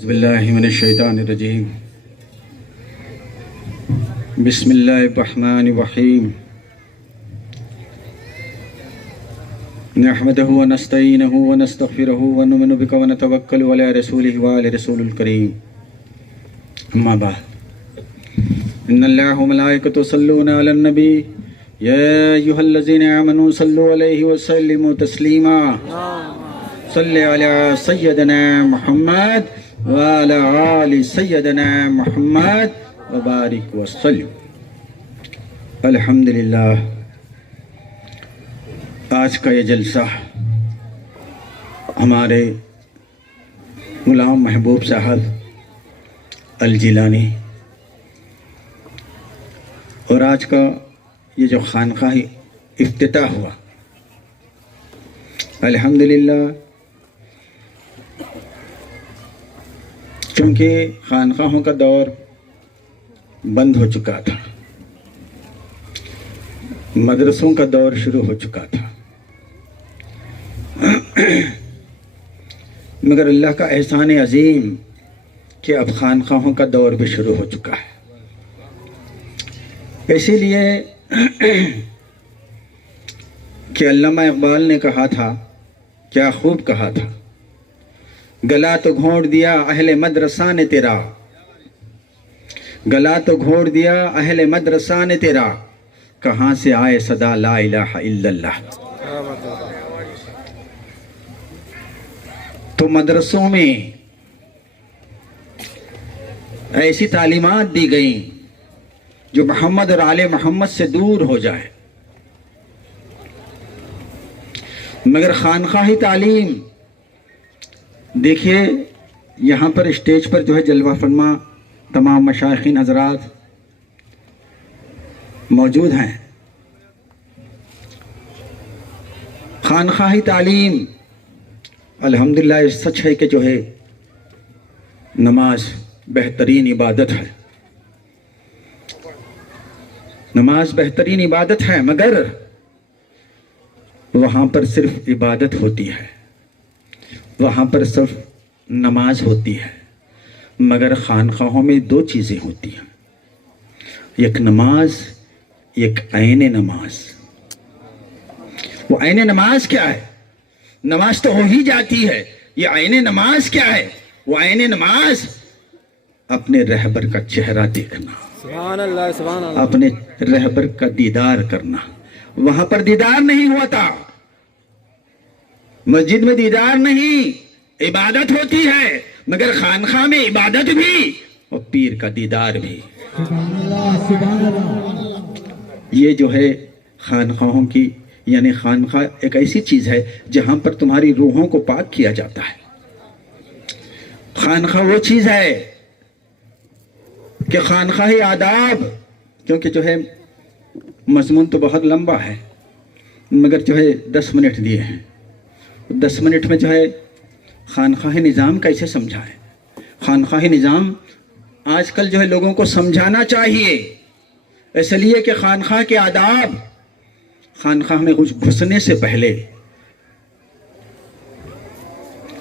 بسم اللہ من الشیطان الرجیم بسم اللہ الرحمن الرحیم نحمدہ ونستعینہ ونستغفرہ ونؤمن بہ ونتوکل علی رسولہ وعلی رسول الکریم اما بعد ان اللہ وملائکتہ یصلون علی النبی یا ایھا الذین آمنوا صلوا علیہ وسلموا تسلیما صلی علی سیدنا محمد وعلی آل سیدنا محمد وبارک وسلم۔ الحمدللہ آج کا یہ جلسہ ہمارے غلام محبوب صاحب الجیلانی اور آج کا یہ جو خانقاہ افتتاح ہوا، الحمدللہ چونکہ خانقاہوں کا دور بند ہو چکا تھا، مدرسوں کا دور شروع ہو چکا تھا، مگر اللہ کا احسان عظیم کہ اب خانقاہوں کا دور بھی شروع ہو چکا ہے۔ اسی لیے کہ علامہ اقبال نے کہا تھا، کیا خوب کہا تھا، گلا تو گھونٹ دیا اہل مدرسہ نے تیرا، گلا تو گھونٹ دیا اہل مدرسہ نے تیرا، کہاں سے آئے صدا لا الہ الا اللہ۔ تو مدرسوں میں ایسی تعلیمات دی گئیں جو محمد اور آل محمد سے دور ہو جائے، مگر خانقاہی تعلیم دیکھیے، یہاں پر اسٹیج پر جو ہے جلوہ فرما تمام مشائخین حضرات موجود ہیں۔ خانقاہی تعلیم الحمدللہ سچ ہے کہ جو ہے نماز بہترین عبادت ہے، نماز بہترین عبادت ہے، مگر وہاں پر صرف عبادت ہوتی ہے، وہاں پر صرف نماز ہوتی ہے، مگر خانقاہوں میں دو چیزیں ہوتی ہیں، ایک نماز، ایک عین نماز۔ وہ عین نماز کیا ہے؟ نماز تو ہو ہی جاتی ہے، یہ عین نماز کیا ہے؟ وہ عین نماز اپنے رہبر کا چہرہ دیکھنا، سبحان اللہ سبحان اللہ، اپنے رہبر کا دیدار کرنا۔ وہاں پر دیدار نہیں ہوتا، مسجد میں دیدار نہیں، عبادت ہوتی ہے، مگر خانقاہ میں عبادت بھی اور پیر کا دیدار بھی۔ یہ جو ہے خانقاہوں کی، یعنی خانقاہ ایک ایسی چیز ہے جہاں پر تمہاری روحوں کو پاک کیا جاتا ہے۔ خانقاہ وہ چیز ہے کہ خانقاہی آداب، کیونکہ جو ہے مضمون تو بہت لمبا ہے، مگر جو ہے 10 منٹ دیے ہیں، 10 منٹ میں جو ہے خانقاہی نظام کیسے سمجھائیں۔ خانقاہی نظام آج کل جو ہے لوگوں کو سمجھانا چاہیے، اس لیے کہ خانقاہ کے آداب، خانقاہ میں کچھ گھسنے سے پہلے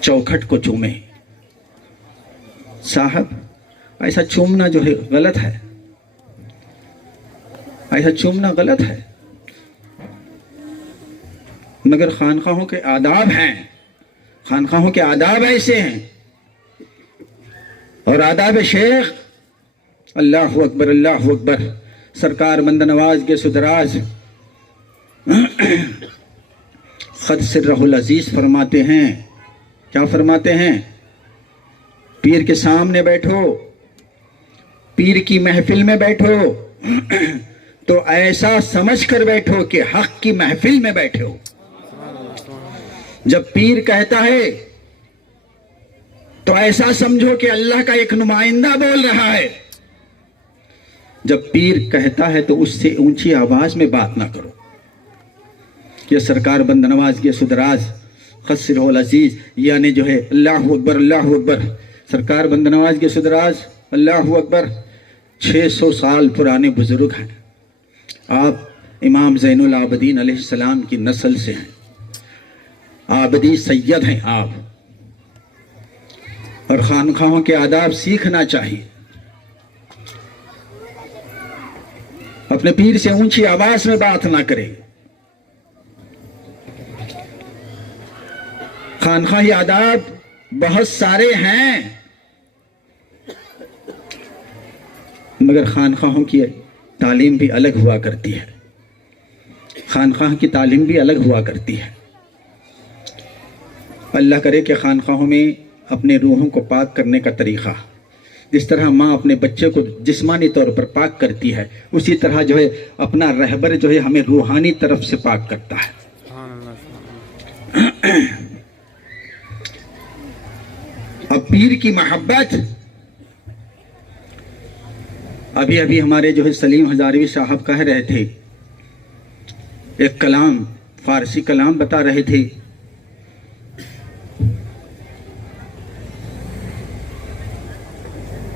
چوکھٹ کو چومیں۔ صاحب ایسا چومنا جو ہے غلط ہے، ایسا چومنا غلط ہے، مگر خانقاہوں کے آداب ہیں، خانقاہوں کے آداب ایسے ہیں۔ اور آداب شیخ، اللہ اکبر اللہ اکبر، سرکار بندہ نواز کے سدراز خط سرہ العزیز فرماتے ہیں، کیا فرماتے ہیں؟ پیر کے سامنے بیٹھو، پیر کی محفل میں بیٹھو تو ایسا سمجھ کر بیٹھو کہ حق کی محفل میں بیٹھے ہو۔ جب پیر کہتا ہے تو ایسا سمجھو کہ اللہ کا ایک نمائندہ بول رہا ہے۔ جب پیر کہتا ہے تو اس سے اونچی آواز میں بات نہ کرو۔ یہ سرکار بندہ نواز کے سدراز خط سرہ العزیز، یعنی جو ہے اللہ اکبر اللہ اکبر، سرکار بندہ نواز کے سدراز اللہ اکبر 600 سال پرانے بزرگ ہیں۔ آپ امام زین العابدین علیہ السلام کی نسل سے ہیں، عابدی سید ہیں آپ۔ اور خانقاہوں کے آداب سیکھنا چاہیے. اپنے پیر سے اونچی آواز میں بات نہ کرے. خانقاہی آداب بہت سارے ہیں، مگر خانقاہوں کی تعلیم بھی الگ ہوا کرتی ہے. خانقاہ کی تعلیم بھی الگ ہوا کرتی ہے. اللہ کرے کہ خانقاہوں میں اپنے روحوں کو پاک کرنے کا طریقہ، جس طرح ماں اپنے بچے کو جسمانی طور پر پاک کرتی ہے، اسی طرح جو ہے اپنا رہبر جو ہے ہمیں روحانی طرف سے پاک کرتا ہے. سبحان اللہ. اب پیر کی محبت، ابھی ہمارے جو ہے سلیم ہزاروی صاحب کہہ رہے تھے، ایک کلام، فارسی کلام بتا رہے تھے.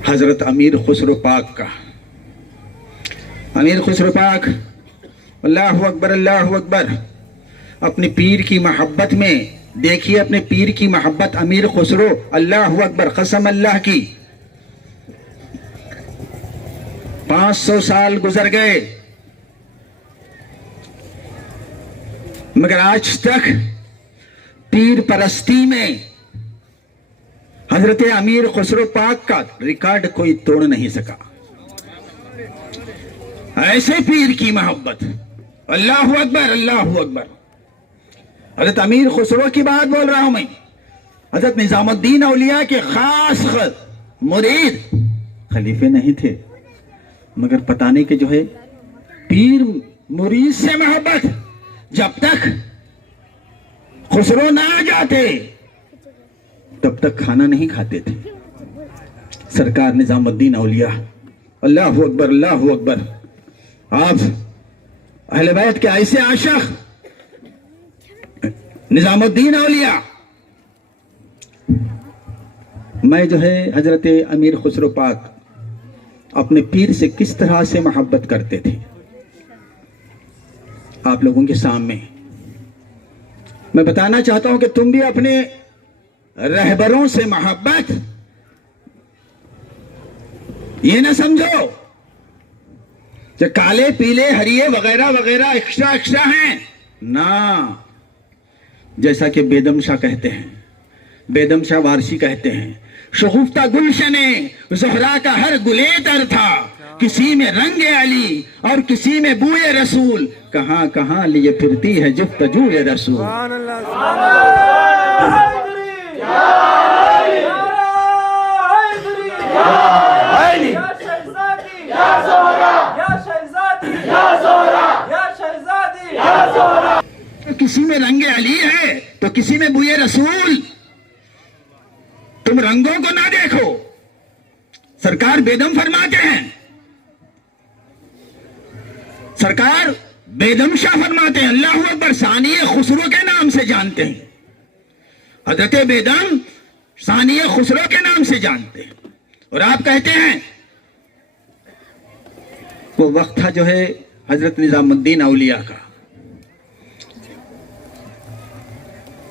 حضرت امیر خسرو پاک کا. امیر خسرو پاک، اللہ اکبر اللہ اکبر، اپنے پیر کی محبت میں دیکھیے، اپنے پیر کی محبت امیر خسرو، اللہ اکبر، قسم اللہ کی. 500 سال گزر گئے مگر آج تک پیر پرستی میں حضرت امیر خسرو پاک کا ریکارڈ کوئی توڑ نہیں سکا. ایسے پیر کی محبت، اللہ اکبر اللہ اکبر. حضرت امیر خسرو کی بات بول رہا ہوں میں. حضرت نظام الدین اولیاء کے خاص مرید، خلیفے نہیں تھے مگر پتہ نہیں کہ جو ہے پیر مرید سے محبت. جب تک خسرو نہ آ جاتے تب تک کھانا نہیں کھاتے تھے. سرکار نظام الدین اولیاء، اللہ اکبر اللہ اکبر. آپ اہل بیت کے ایسے عاشق نظام الدین اولیاء. میں جو ہے حضرت امیر خسرو پاک اپنے پیر سے کس طرح سے محبت کرتے تھے آپ لوگوں کے سامنے میں بتانا چاہتا ہوں کہ تم بھی اپنے رہبروں سے محبت یہ نہ سمجھو کہ کالے پیلے ہریے وغیرہ وغیرہ ایکسٹرا ہیں نہ. جیسا کہ بیدم شاہ کہتے ہیں، بیدم شاہ وارسی کہتے ہیں، شگفتہ گلشن زہرا کا ہر گلے تر تھا، کسی میں رنگ علی اور کسی میں بوئے رسول، کہاں کہاں لیے پھرتی ہے جفتجو رسول. سبحان اللہ. سبحان اللہ. کسی میں رنگ علی ہے تو کسی میں بوئے رسول. تم رنگوں کو نہ دیکھو. سرکار بیدم فرماتے ہیں، سرکار بیدم شاہ فرماتے ہیں، اللہ اکبر، ثانی خسرو کے نام سے جانتے ہیں. حضرت بیدم ثانی خسرو کے نام سے جانتے ہیں. اور آپ کہتے ہیں وہ وقت تھا جو ہے حضرت نظام الدین اولیاء کا.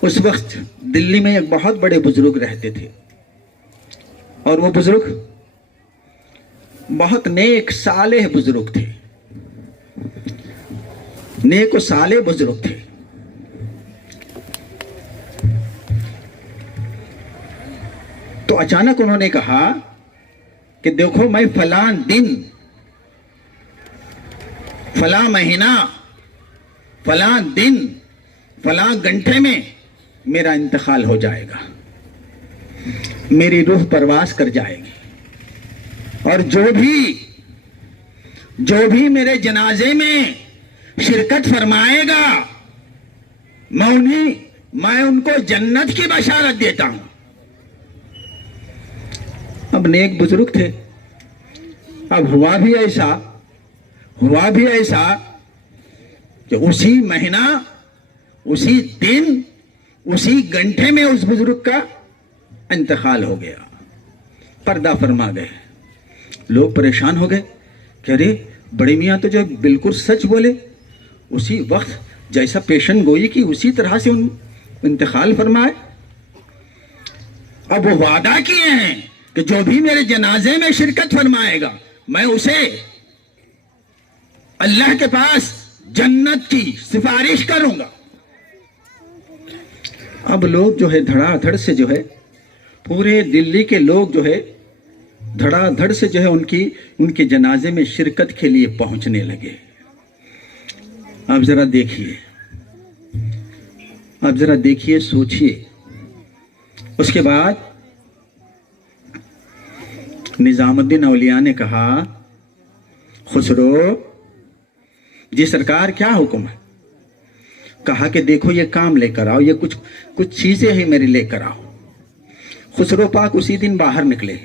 اس وقت دلی میں ایک بہت بڑے بزرگ رہتے تھے اور وہ بزرگ بہت نیک صالح بزرگ تھے، نیک و صالح بزرگ تھے. تو اچانک انہوں نے کہا کہ دیکھو میں فلاں دن، فلاں مہینہ، فلاں دن، فلاں گھنٹے میں میرا انتقال ہو جائے گا، میری روح پرواز کر جائے گی، اور جو بھی میرے جنازے میں شرکت فرمائے گا میں ان کو جنت کی بشارت دیتا ہوں. اب نیک بزرگ تھے. اب ہوا بھی ایسا کہ اسی مہینہ، اسی دن، اسی گھنٹے میں اس بزرگ کا انتقال ہو گیا، پردہ فرما گئے. لوگ پریشان ہو گئے کہ ارے بڑے میاں تو جو بالکل سچ بولے، اسی وقت جیسا پیشن گوئی کی اسی طرح سے ان انتقال فرمائے. اب وہ وعدہ کیے ہیں کہ جو بھی میرے جنازے میں شرکت فرمائے گا میں اسے اللہ کے پاس جنت کی سفارش کروں گا۔ اب لوگ جو ہے دھڑا دھڑ سے جو ہے پورے دلی کے لوگ جو ہے دھڑا دھڑ سے جو ہے ان کے جنازے میں شرکت کے لیے پہنچنے لگے۔ آپ ذرا دیکھیے سوچئے۔ اس کے بعد نظام الدین اولیاء نے کہا خسرو جی سرکار کیا حکم ہے؟ کہا کہ دیکھو یہ کام لے کر آؤ، یہ کچھ چیزیں ہی میری لے کر آؤ۔ خسرو پاک اسی دن باہر نکلے۔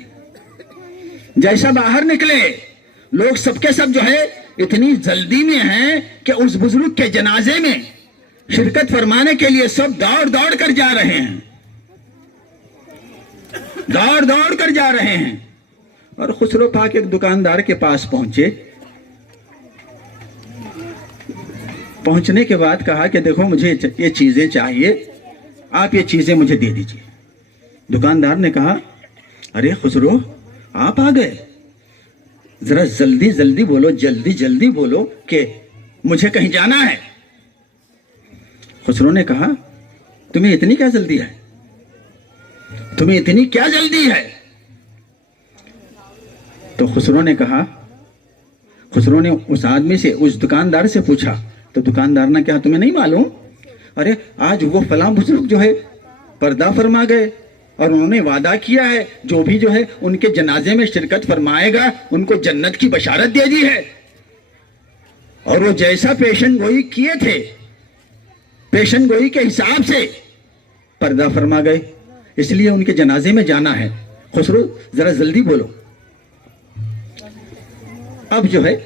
جیسا باہر نکلے لوگ سب کے سب جو ہے اتنی جلدی میں ہیں کہ اس بزرگ کے جنازے میں شرکت فرمانے کے لیے سب دوڑ کر جا رہے ہیں، دوڑ کر جا رہے ہیں۔ اور خسرو پاک ایک دکاندار کے پاس پہنچے۔ پہنچنے کے بعد کہا کہ دیکھو مجھے یہ چیزیں چاہیے، آپ یہ چیزیں مجھے دے دیجئے۔ دکاندار نے کہا ارے خسرو آپ آ گئے، ذرا جلدی بولو کہ مجھے کہیں جانا ہے۔ خسرو نے کہا تمہیں اتنی کیا جلدی ہے؟ تو خسرو نے اس آدمی سے اس دکاندار سے پوچھا تو دکاندار نے کہا تمہیں نہیں معلوم؟ ارے آج وہ فلاں بزرگ جو ہے پردہ فرما گئے اور انہوں نے وعدہ کیا ہے جو بھی جو ہے ان کے جنازے میں شرکت فرمائے گا ان کو جنت کی بشارت دے دی ہے۔ اور وہ جیسا پیشن گوئی کیے تھے پیشن گوئی کے حساب سے پردہ فرما گئے، اس لیے ان کے جنازے میں جانا ہے۔ خسرو ذرا جلدی بولو۔ اب جو ہے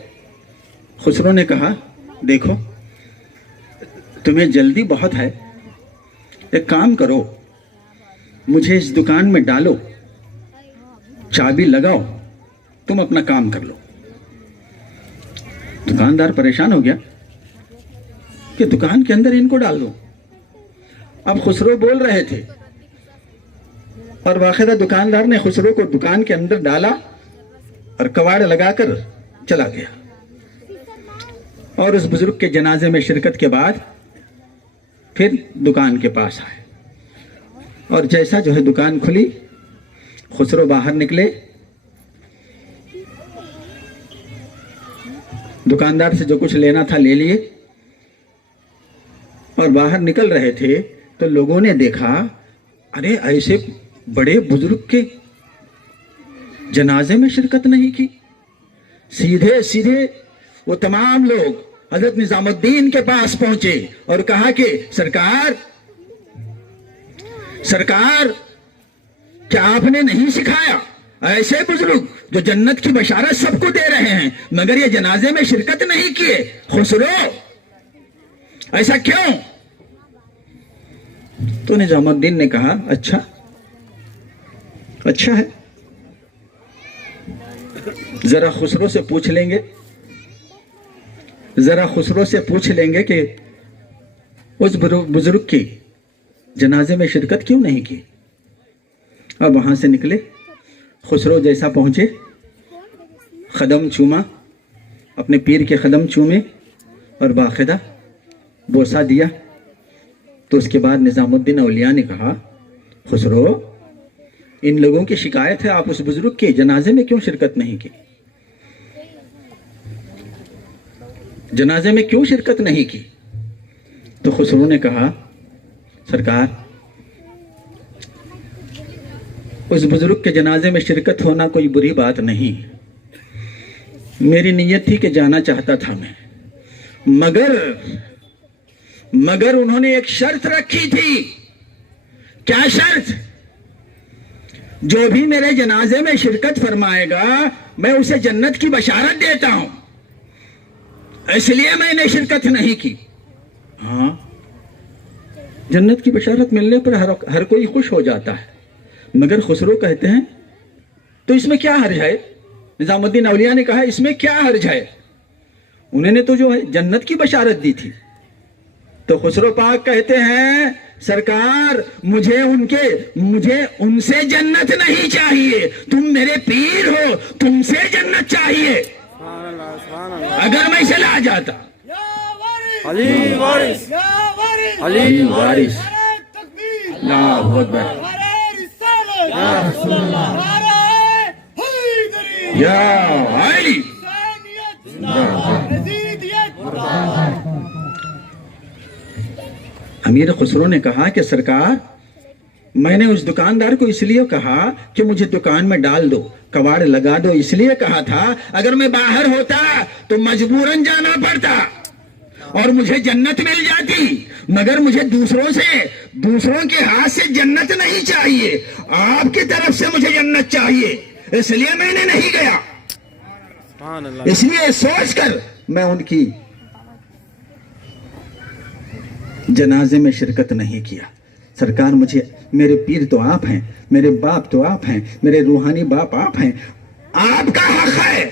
خسرو نے کہا دیکھو تمہیں جلدی بہت ہے، ایک کام کرو مجھے اس دکان میں ڈالو، چابی لگاؤ، تم اپنا کام کر لو۔ دکاندار پریشان ہو گیا کہ دکان کے اندر ان کو ڈال دو۔ اب خسرو بول رہے تھے اور باقاعدہ دکاندار نے خسرو کو دکان کے اندر ڈالا اور کواڑ لگا کر چلا گیا۔ اور اس بزرگ کے جنازے میں شرکت کے بعد پھر دکان کے پاس آئے اور جیسا جو ہے دکان کھلی خسرو باہر نکلے، دکاندار سے جو کچھ لینا تھا لے لیے اور باہر نکل رہے تھے تو لوگوں نے دیکھا ارے ایسے بڑے بزرگ کے جنازے میں شرکت نہیں کی۔ سیدھے وہ تمام لوگ حضرت نظام الدین کے پاس پہنچے اور کہا کہ سرکار کیا آپ نے نہیں سکھایا ایسے بزرگ جو جنت کی بشارت سب کو دے رہے ہیں مگر یہ جنازے میں شرکت نہیں کیے؟ خسرو ایسا کیوں؟ تو نظام الدین نے کہا اچھا ہے، ذرا خسرو سے پوچھ لیں گے کہ اس بزرگ کی جنازے میں شرکت کیوں نہیں کی۔ اب وہاں سے نکلے، خسرو جیسا پہنچے قدم چوما، اپنے پیر کے قدم چومے اور باقاعدہ بوسہ دیا۔ تو اس کے بعد نظام الدین اولیاء نے کہا خسرو ان لوگوں کی شکایت ہے آپ اس بزرگ کے جنازے میں کیوں شرکت نہیں کی؟ جنازے میں کیوں شرکت نہیں کی؟ تو خسرو نے کہا سرکار اس بزرگ کے جنازے میں شرکت ہونا کوئی بری بات نہیں، میری نیت تھی کہ جانا چاہتا تھا میں، مگر انہوں نے ایک شرط رکھی تھی۔ کیا شرط؟ جو بھی میرے جنازے میں شرکت فرمائے گا میں اسے جنت کی بشارت دیتا ہوں، اس لیے میں نے شرکت نہیں کی۔ ہاں جنت کی بشارت ملنے پر ہر کوئی خوش ہو جاتا ہے، مگر خسرو کہتے ہیں تو اس میں کیا حرج ہے؟ نظام الدین اولیاء نے کہا اس میں کیا حرج ہے، انہوں نے تو جو ہے جنت کی بشارت دی تھی۔ تو خسرو پاک کہتے ہیں سرکار مجھے ان سے جنت نہیں چاہیے، تم میرے پیر ہو، تم سے جنت چاہیے۔ سبحان اللہ سبحان اللہ اگر میں چلا جاتا علی وارث علی وارث اللہ اکبر یا علی۔ امیر خسرو نے کہا کہ سرکار میں نے اس دکاندار کو اس لیے کہا کہ مجھے دکان میں ڈال دو، کباڑ لگا دو، اس لیے کہا تھا، اگر میں باہر ہوتا تو مجبوراً جانا پڑتا اور مجھے جنت مل جاتی، مگر مجھے دوسروں کے ہاتھ سے جنت نہیں چاہیے، آپ کی طرف سے مجھے جنت چاہیے، اس لیے میں نے نہیں گیا، سبحان اللہ اس لیے سوچ کر میں ان کی جنازے میں شرکت نہیں کیا۔ سرکار میرے پیر تو آپ ہیں، میرے باپ تو آپ ہیں، میرے روحانی باپ آپ ہیں، آپ کا حق ہے،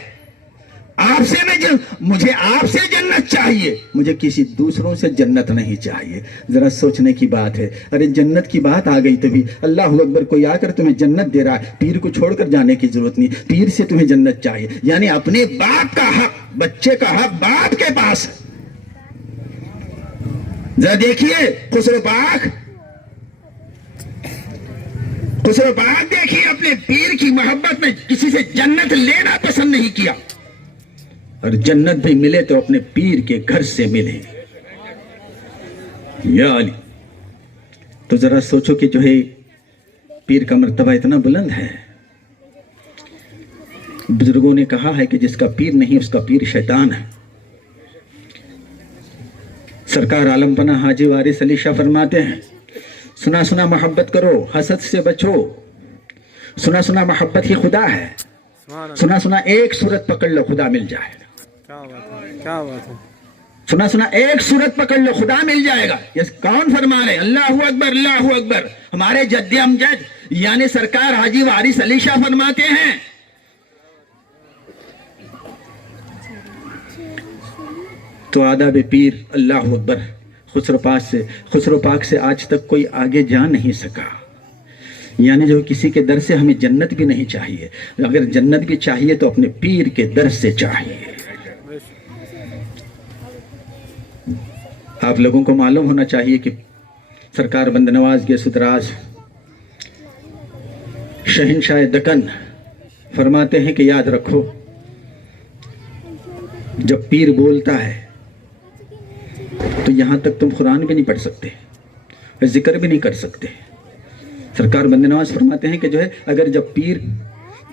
مجھے آپ سے جنت چاہیے، مجھے کسی دوسروں سے جنت نہیں چاہیے۔ ذرا سوچنے کی بات ہے، ارے جنت کی بات آ گئی تبھی اللہ اکبر، کوئی آ کر تمہیں جنت دے رہا ہے، پیر کو چھوڑ کر جانے کی ضرورت نہیں، پیر سے تمہیں جنت چاہیے، یعنی اپنے باپ کا حق، بچے کا حق باپ کے پاس ہے۔ ذرا دیکھیے خسرو پاک دیکھیے، اپنے پیر کی محبت میں کسی سے جنت لینا پسند نہیں کیا، اور جنت بھی ملے تو اپنے پیر کے گھر سے ملے۔ یا علی، تو ذرا سوچو کہ جو ہے پیر کا مرتبہ اتنا بلند ہے۔ بزرگوں نے کہا ہے کہ جس کا پیر نہیں اس کا پیر شیطان ہے۔ سرکار عالم پناہ حاجی وارث علی شاہ فرماتے ہیں، سنا سنا محبت کرو، حسد سے بچو، سنا سنا محبت ہی خدا ہے، سبحان اللہ سنا سنا ایک صورت پکڑ لو خدا مل جائے گا، کیا بات ہے کیا بات ہے سنا سنا ایک صورت پکڑ لو خدا مل جائے گا۔ یہ کون فرما رہے؟ اللہ اکبر اللہ اکبر، ہمارے جد امجد یعنی سرکار حاجی وارث علی شاہ فرماتے ہیں، تو آداب پیر اللہ اکبر، خسرو پاک سے آج تک کوئی آگے جا نہیں سکا، یعنی جو کسی کے در سے ہمیں جنت بھی نہیں چاہیے، اگر جنت بھی چاہیے تو اپنے پیر کے در سے چاہیے۔ آپ لوگوں کو معلوم ہونا چاہیے کہ سرکار بند نواز کے ستراج شہنشاہ دکن فرماتے ہیں کہ یاد رکھو، جب پیر بولتا ہے تو یہاں تک تم قرآن بھی نہیں پڑھ سکتے، ذکر بھی نہیں کر سکتے۔ سرکار بند نواز فرماتے ہیں کہ جو ہے اگر جب پیر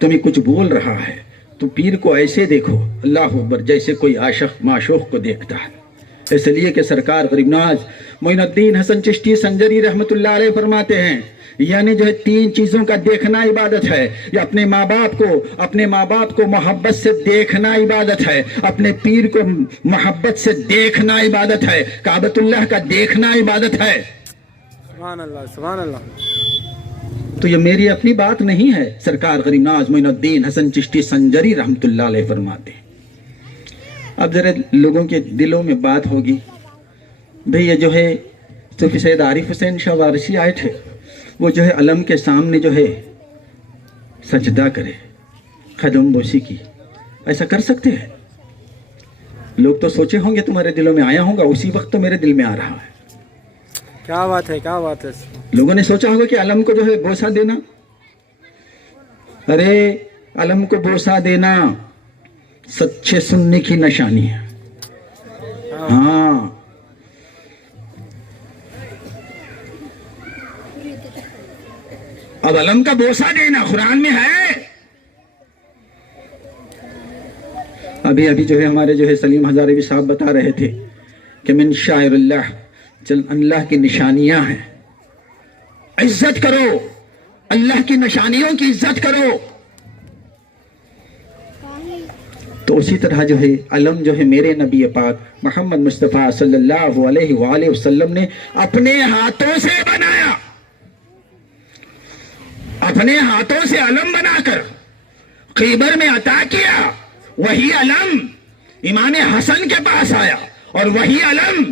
تمہیں کچھ بول رہا ہے تو پیر کو ایسے دیکھو اللہ اکبر جیسے کوئی عاشق معشوق کو دیکھتا ہے۔ اس لیے کہ سرکار غریب نواز معین الدین حسن چشتی سنجری رحمت اللہ علیہ فرماتے ہیں، یعنی جو ہے تین چیزوں کا دیکھنا عبادت ہے، یا اپنے ماں باپ کو محبت سے دیکھنا عبادت ہے، اپنے پیر کو محبت سے دیکھنا عبادت ہے، کعبۃ اللہ کا دیکھنا عبادت ہے۔ سبحان اللہ سبحان اللہ۔ تو یہ میری اپنی بات نہیں ہے، سرکار غریب نواز معین الدین حسن چشتی سنجری رحمت اللہ علیہ فرماتے ہیں۔ اب ذرا لوگوں کے دلوں میں بات ہوگی، بھئی یہ جو ہے صوفی سید عارف حسین شاہ وارثی آئے تھے، وہ جو ہے علم کے سامنے جو ہے سجدہ کرے، قدم بوسی کی، ایسا کر سکتے ہیں؟ لوگ تو سوچے ہوں گے، تمہارے دلوں میں آیا ہوگا، اسی وقت تو میرے دل میں آ رہا ہے۔ کیا بات ہے کیا بات ہے۔ لوگوں نے سوچا ہوگا کہ علم کو جو ہے بوسہ دینا، ارے علم کو بوسہ دینا سچے سننے کی نشانی ہے۔ ہاں، اب علم کا بوسہ دینا قرآن میں ہے۔ ابھی جو ہے ہمارے جو ہے سلیم ہزاروی صاحب بتا رہے تھے کہ من شاعر اللہ، اللہ کی نشانیاں ہیں، عزت کرو، اللہ کی نشانیوں کی عزت کرو۔ تو اسی طرح جو ہے علم جو ہے میرے نبی پاک محمد مصطفیٰ صلی اللہ علیہ وآلہ وسلم نے اپنے ہاتھوں سے بنایا، اپنے ہاتھوں سے علم بنا کر خیبر میں عطا کیا۔ وہی علم امام حسن کے پاس آیا، اور وہی علم